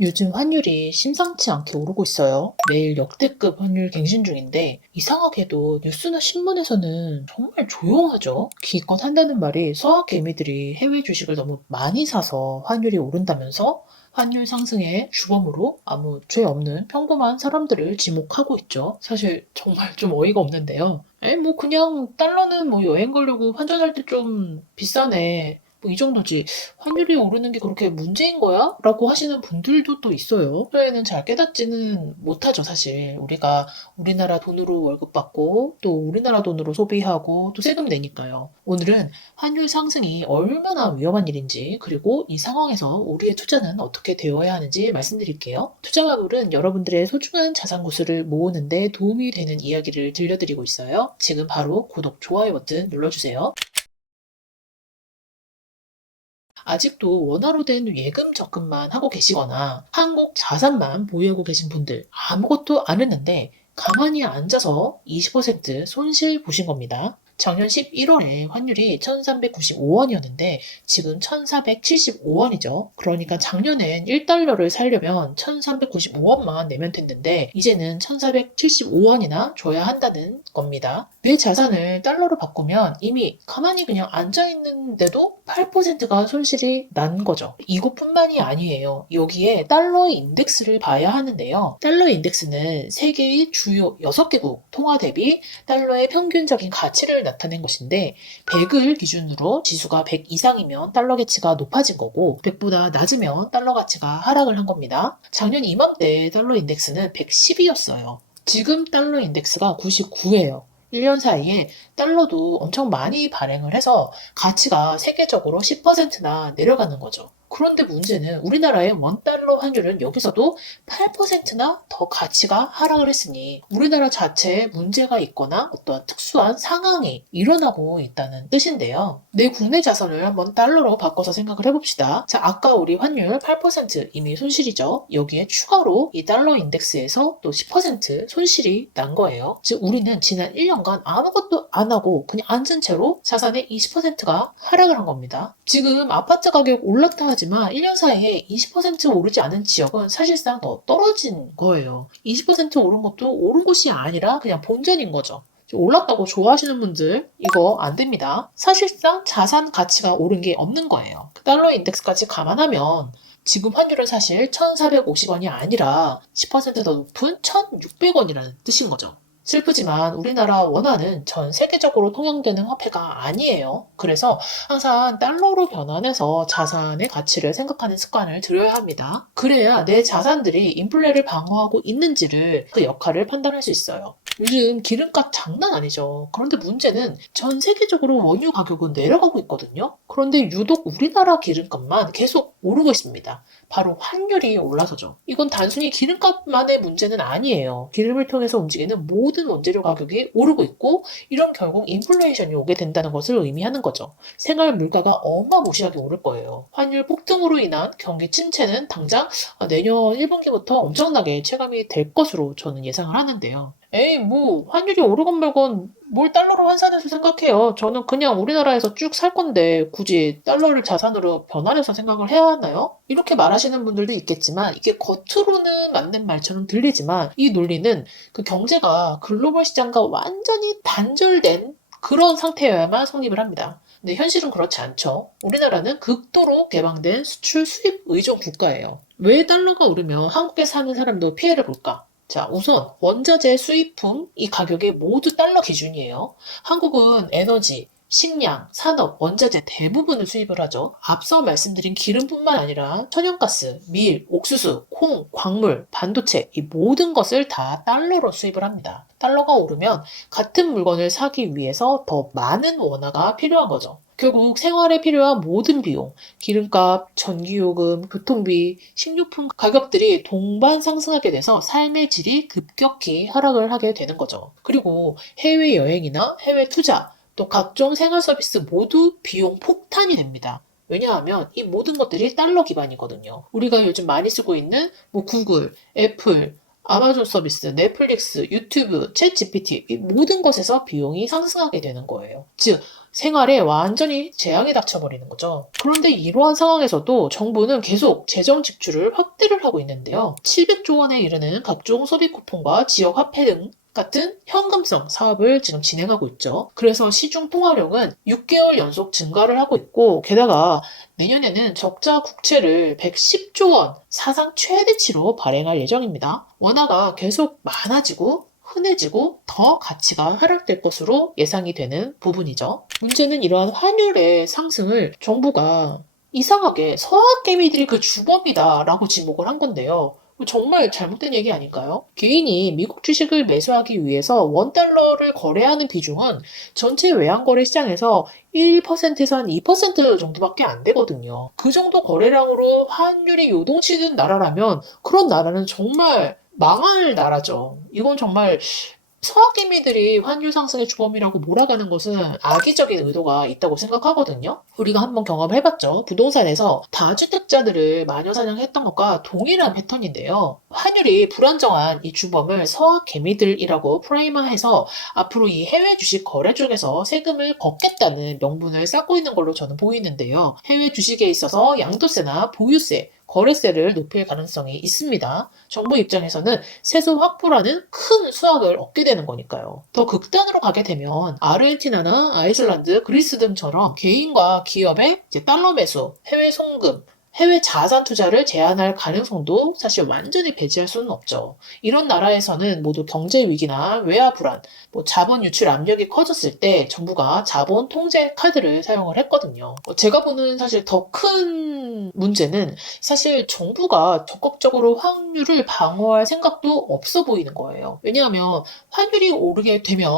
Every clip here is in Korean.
요즘 환율이 심상치 않게 오르고 있어요. 매일 역대급 환율 갱신 중인데 이상하게도 뉴스나 신문에서는 정말 조용하죠. 기껏 한다는 말이 소학 개미들이 해외 주식을 너무 많이 사서 환율이 오른다면서 환율 상승의 주범으로 아무 죄 없는 평범한 사람들을 지목하고 있죠. 사실 정말 좀 어이가 없는데요. 에, 뭐 그냥 달러는 뭐 여행 가려고 환전할 때 좀 비싸네. 뭐 이 정도지. 환율이 오르는 게 그렇게 문제인 거야? 라고 하시는 분들도 또 있어요. 평소에는 잘 깨닫지는 못하죠, 사실. 우리가 우리나라 돈으로 월급 받고 또 우리나라 돈으로 소비하고 또 세금 내니까요. 오늘은 환율 상승이 얼마나 위험한 일인지 그리고 이 상황에서 우리의 투자는 어떻게 되어야 하는지 말씀드릴게요. 투자 마블은 여러분들의 소중한 자산 구슬을 모으는데 도움이 되는 이야기를 들려드리고 있어요. 지금 바로 구독, 좋아요 버튼 눌러주세요. 아직도 원화로 된 예금 적금만 하고 계시거나 한국 자산만 보유하고 계신 분들 아무것도 안 했는데 가만히 앉아서 20% 손실 보신 겁니다. 작년 11월에 환율이 1395원이었는데 지금 1475원이죠. 그러니까 작년엔 1달러를 살려면 1395원만 내면 됐는데 이제는 1475원이나 줘야 한다는 겁니다. 내 자산을 달러로 바꾸면 이미 가만히 그냥 앉아있는데도 8%가 손실이 난 거죠. 이것뿐만이 아니에요. 여기에 달러 인덱스를 봐야 하는데요. 달러 인덱스는 세계의 주요 6개국 통화 대비 달러의 평균적인 가치를 나타낸 것인데 100을 기준으로 지수가 100 이상이면 달러 가치가 높아진 거고 100보다 낮으면 달러 가치가 하락을 한 겁니다. 작년 이맘때 달러 인덱스는 110이었어요. 지금 달러 인덱스가 99예요. 1년 사이에 달러도 엄청 많이 발행을 해서 가치가 세계적으로 10%나 내려가는 거죠. 그런데 문제는 우리나라의 원달러 환율은 여기서도 8%나 더 가치가 하락을 했으니 우리나라 자체에 문제가 있거나 어떤 특수한 상황이 일어나고 있다는 뜻인데요. 내 국내 자산을 한번 달러로 바꿔서 생각을 해봅시다. 자, 아까 우리 환율 8% 이미 손실이죠. 여기에 추가로 이 달러 인덱스에서 또 10% 손실이 난 거예요. 즉, 우리는 지난 1년간 아무것도 안 하고 그냥 앉은 채로 자산의 20%가 하락을 한 겁니다. 지금 아파트 가격 올랐다 하지 만 1년 사이에 20% 오르지 않은 지역은 사실상 더 떨어진 거예요. 20% 오른 것도 오른 것이 아니라 그냥 본전인 거죠. 올랐다고 좋아하시는 분들 이거 안 됩니다. 사실상 자산 가치가 오른 게 없는 거예요. 달러 인덱스까지 감안하면 지금 환율은 사실 1,450원이 아니라 10%더 높은 1,600원이라는 뜻인 거죠. 슬프지만 우리나라 원화는 전 세계적으로 통용되는 화폐가 아니에요. 그래서 항상 달러로 변환해서 자산의 가치를 생각하는 습관을 들여야 합니다. 그래야 내 자산들이 인플레를 방어하고 있는지를 그 역할을 판단할 수 있어요. 요즘 기름값 장난 아니죠. 그런데 문제는 전 세계적으로 원유 가격은 내려가고 있거든요. 그런데 유독 우리나라 기름값만 계속 오르고 있습니다. 바로 환율이 올라서죠. 이건 단순히 기름값만의 문제는 아니에요. 기름을 통해서 움직이는 모든 원재료 가격이 오르고 있고 이런 결국 인플레이션이 오게 된다는 것을 의미하는 거죠. 생활 물가가 어마무시하게 오를 거예요. 환율 폭등으로 인한 경기 침체는 당장 내년 1분기부터 엄청나게 체감이 될 것으로 저는 예상을 하는데요. 에이, 뭐, 환율이 오르건 말건 뭘 달러로 환산해서 생각해요. 저는 그냥 우리나라에서 쭉 살 건데 굳이 달러를 자산으로 변환해서 생각을 해야 하나요? 이렇게 말하시는 분들도 있겠지만 이게 겉으로는 맞는 말처럼 들리지만 이 논리는 그 경제가 글로벌 시장과 완전히 단절된 그런 상태여야만 성립을 합니다. 근데 현실은 그렇지 않죠. 우리나라는 극도로 개방된 수출 수입 의존 국가예요. 왜 달러가 오르면 한국에 사는 사람도 피해를 볼까? 자, 우선 원자재 수입품 이 가격이 모두 달러 기준이에요. 한국은 에너지, 식량, 산업, 원자재 대부분을 수입을 하죠. 앞서 말씀드린 기름뿐만 아니라 천연가스, 밀, 옥수수, 콩, 광물, 반도체 이 모든 것을 다 달러로 수입을 합니다. 달러가 오르면 같은 물건을 사기 위해서 더 많은 원화가 필요한 거죠. 결국 생활에 필요한 모든 비용, 기름값, 전기요금, 교통비, 식료품 가격들이 동반 상승하게 돼서 삶의 질이 급격히 하락을 하게 되는 거죠. 그리고 해외 여행이나 해외 투자, 또 각종 생활 서비스 모두 비용 폭탄이 됩니다. 왜냐하면 이 모든 것들이 달러 기반이거든요. 우리가 요즘 많이 쓰고 있는 뭐 구글, 애플, 아마존 서비스, 넷플릭스, 유튜브, 챗 GPT 이 모든 것에서 비용이 상승하게 되는 거예요. 즉 생활에 완전히 재앙이 닥쳐버리는 거죠. 그런데 이러한 상황에서도 정부는 계속 재정 지출을 확대를 하고 있는데요. 700조 원에 이르는 각종 소비 쿠폰과 지역 화폐 등 같은 현금성 사업을 지금 진행하고 있죠. 그래서 시중 통화량은 6개월 연속 증가를 하고 있고 게다가 내년에는 적자 국채를 110조 원 사상 최대치로 발행할 예정입니다. 원화가 계속 많아지고 흔해지고 더 가치가 하락될 것으로 예상이 되는 부분이죠. 문제는 이러한 환율의 상승을 정부가 이상하게 서학개미들이 그 주범이다라고 지목을 한 건데요. 정말 잘못된 얘기 아닐까요? 개인이 미국 주식을 매수하기 위해서 원달러를 거래하는 비중은 전체 외환거래 시장에서 1%에서 한 2% 정도밖에 안 되거든요. 그 정도 거래량으로 환율이 요동치는 나라라면 그런 나라는 정말 망할 나라죠. 이건 정말 서학개미들이 환율 상승의 주범이라고 몰아가는 것은 악의적인 의도가 있다고 생각하거든요. 우리가 한번 경험해봤죠. 부동산에서 다주택자들을 마녀 사냥했던 것과 동일한 패턴인데요. 환율이 불안정한 이 주범을 서학개미들이라고 프레임화해서 앞으로 이 해외 주식 거래 쪽에서 세금을 걷겠다는 명분을 쌓고 있는 걸로 저는 보이는데요. 해외 주식에 있어서 양도세나 보유세, 거래세를 높일 가능성이 있습니다. 정부 입장에서는 세수 확보라는 큰 수확을 얻게 되는 거니까요. 더 극단으로 가게 되면 아르헨티나나 아이슬란드, 그리스 등처럼 개인과 기업의 달러 매수, 해외 송금, 해외 자산 투자를 제한할 가능성도 사실 완전히 배제할 수는 없죠. 이런 나라에서는 모두 경제 위기나 외화 불안, 뭐 자본 유출 압력이 커졌을 때 정부가 자본 통제 카드를 사용을 했거든요. 제가 보는 사실 더 큰 문제는 사실 정부가 적극적으로 환율을 방어할 생각도 없어 보이는 거예요. 왜냐하면 환율이 오르게 되면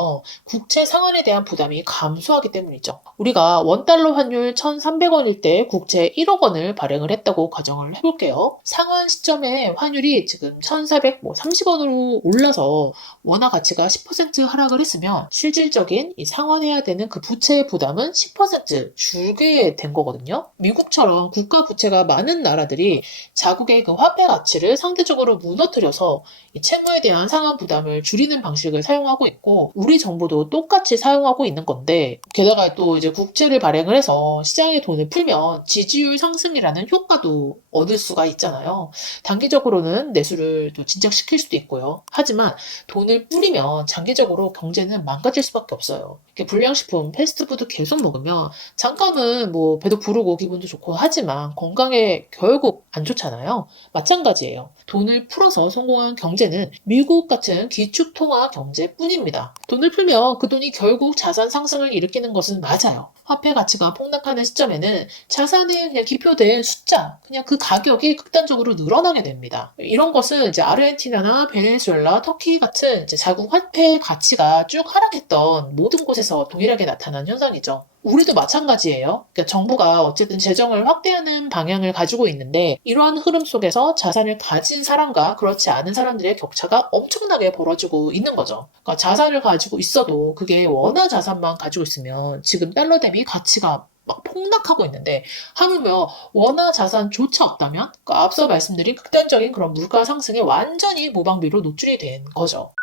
국채 상환에 대한 부담이 감소하기 때문이죠. 우리가 원달러 환율 1,300원일 때 국채 1억 원을 발행을 했다고 가정을 해볼게요. 상환 시점에 환율이 지금 1,430원으로 뭐 올라서 원화 가치가 10% 하락을 했으면 실질적인 이 상환해야 되는 그 부채의 부담은 10% 줄게 된 거거든요. 미국처럼 국가 부채가 많은 나라들이 자국의 그 화폐 가치를 상대적으로 무너뜨려서 이 채무에 대한 상환 부담을 줄이는 방식을 사용하고 있고 우리 정부도 똑같이 사용하고 있는 건데 게다가 또 이제 국채를 발행을 해서 시장에 돈을 풀면 지지율 상승이라는 효 과도 얻을 수가 있잖아요. 단기적으로는 내수를 또 진작시킬 수도 있고요. 하지만 돈을 뿌리면 장기적으로 경제는 망가질 수밖에 없어요. 불량식품, 패스트푸드 계속 먹으면 잠깐은 뭐 배도 부르고 기분도 좋고 하지만 건강에 결국 안 좋잖아요. 마찬가지예요. 돈을 풀어서 성공한 경제는 미국 같은 기축통화 경제뿐입니다. 돈을 풀면 그 돈이 결국 자산 상승을 일으키는 것은 맞아요. 화폐 가치가 폭락하는 시점에는 자산에 기표된 숫자, 그냥 그 가격이 극단적으로 늘어나게 됩니다. 이런 것은 이제 아르헨티나나 베네수엘라, 터키 같은 자국 화폐 가치가 쭉 하락했던 모든 곳에서 동일하게 나타난 현상이죠. 우리도 마찬가지예요. 그러니까 정부가 어쨌든 재정을 확대하는 방향을 가지고 있는데 이러한 흐름 속에서 자산을 가진 사람과 그렇지 않은 사람들의 격차가 엄청나게 벌어지고 있는 거죠. 그러니까 자산을 가지고 있어도 그게 원화 자산만 가지고 있으면 지금 달러 대비 가치가 막 폭락하고 있는데 하물며 원화 자산조차 없다면 그러니까 앞서 말씀드린 극단적인 그런 물가 상승에 완전히 무방비로 노출이 된 거죠.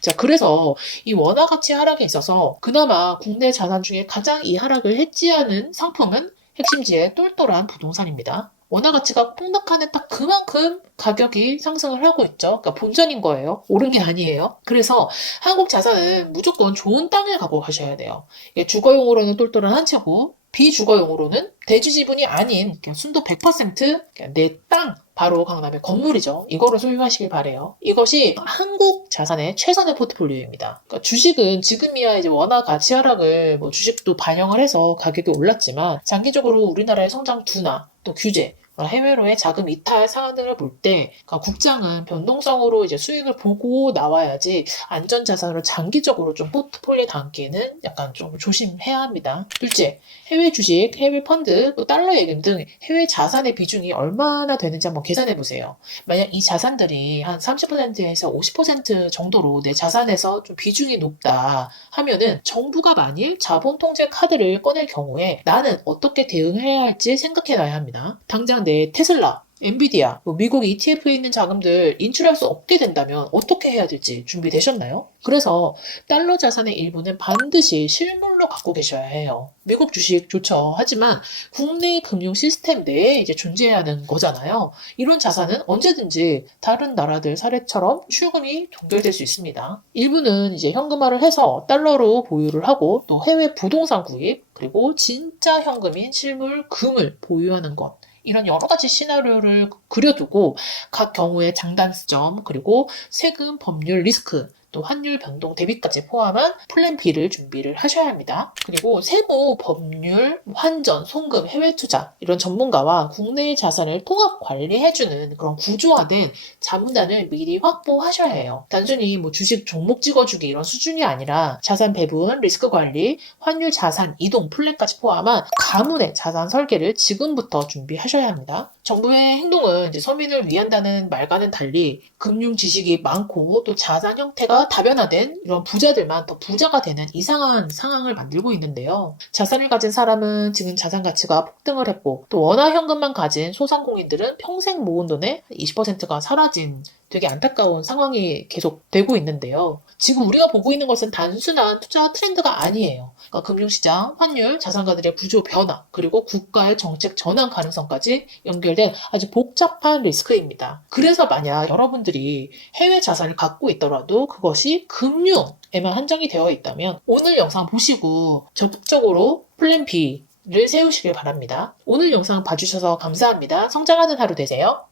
자, 그래서 이 원화 가치 하락에 있어서 그나마 국내 자산 중에 가장 이 하락을 해지하는 상품은 핵심지의 똘똘한 부동산입니다. 원화 가치가 폭락하는 딱 그만큼 가격이 상승을 하고 있죠. 그러니까 본전인 거예요. 옳은 게 아니에요. 그래서 한국 자산은 무조건 좋은 땅을 갖고 가셔야 돼요. 주거용으로는 똘똘한 한 채고 비주거용으로는 대주 지분이 아닌 순도 100%내 땅, 바로 강남의 건물이죠. 이거를 소유하시길 바래요. 이것이 한국 자산의 최선의 포트폴리오입니다. 그러니까 주식은 지금이야 이제 원화 가치 하락을 뭐 주식도 반영을 해서 가격이 올랐지만 장기적으로 우리나라의 성장 둔화 또 규제 해외로의 자금 이탈 사안을 볼때 그러니까 국장은 변동성으로 이제 수익을 보고 나와야지 안전 자산으로 장기적으로 좀 포트폴리오에 담기에는 약간 좀 조심해야 합니다. 둘째, 해외 주식, 해외 펀드, 또 달러 예금 등 해외 자산의 비중이 얼마나 되는지 한번 계산해 보세요. 만약 이 자산들이 한 30%에서 50% 정도로 내 자산에서 좀 비중이 높다 하면은 정부가 만일 자본 통제 카드를 꺼낼 경우에 나는 어떻게 대응해야 할지 생각해 놔야 합니다. 당장 내 테슬라 엔비디아, 뭐 미국 ETF에 있는 자금들 인출할 수 없게 된다면 어떻게 해야 될지 준비되셨나요? 그래서 달러 자산의 일부는 반드시 실물로 갖고 계셔야 해요. 미국 주식 좋죠. 하지만 국내 금융 시스템 내에 이제 존재해야 하는 거잖아요. 이런 자산은 언제든지 다른 나라들 사례처럼 출금이 동결될 수 있습니다. 일부는 이제 현금화를 해서 달러로 보유를 하고 또 해외 부동산 구입 그리고 진짜 현금인 실물 금을 보유하는 것. 이런 여러 가지 시나리오를 그려두고 각 경우의 장단 시점 그리고 세금 법률 리스크 또 환율 변동 대비까지 포함한 플랜 B를 준비를 하셔야 합니다. 그리고 세무, 법률, 환전, 송금, 해외 투자 이런 전문가와 국내의 자산을 통합 관리해주는 그런 구조화된 자문단을 미리 확보하셔야 해요. 단순히 뭐 주식 종목 찍어주기 이런 수준이 아니라 자산 배분, 리스크 관리, 환율 자산 이동 플랜까지 포함한 가문의 자산 설계를 지금부터 준비하셔야 합니다. 정부의 행동은 서민을 위한다는 말과는 달리 금융 지식이 많고 또 자산 형태 가 다변화된 이런 부자들만 더 부자가 되는 이상한 상황을 만들고 있는데요. 자산을 가진 사람은 지금 자산 가치가 폭등을 했고 또 원화 현금만 가진 소상공인들은 평생 모은 돈의 20%가 사라진 되게 안타까운 상황이 계속 되고 있는데요. 지금 우리가 보고 있는 것은 단순한 투자 트렌드가 아니에요. 그러니까 금융시장, 환율, 자산가들의 구조 변화, 그리고 국가의 정책 전환 가능성까지 연결된 아주 복잡한 리스크입니다. 그래서 만약 여러분들이 해외 자산을 갖고 있더라도 그것이 금융에만 한정이 되어 있다면 오늘 영상 보시고 적극적으로 플랜 B 를 세우시길 바랍니다. 오늘 영상 봐주셔서 감사합니다. 성장하는 하루 되세요.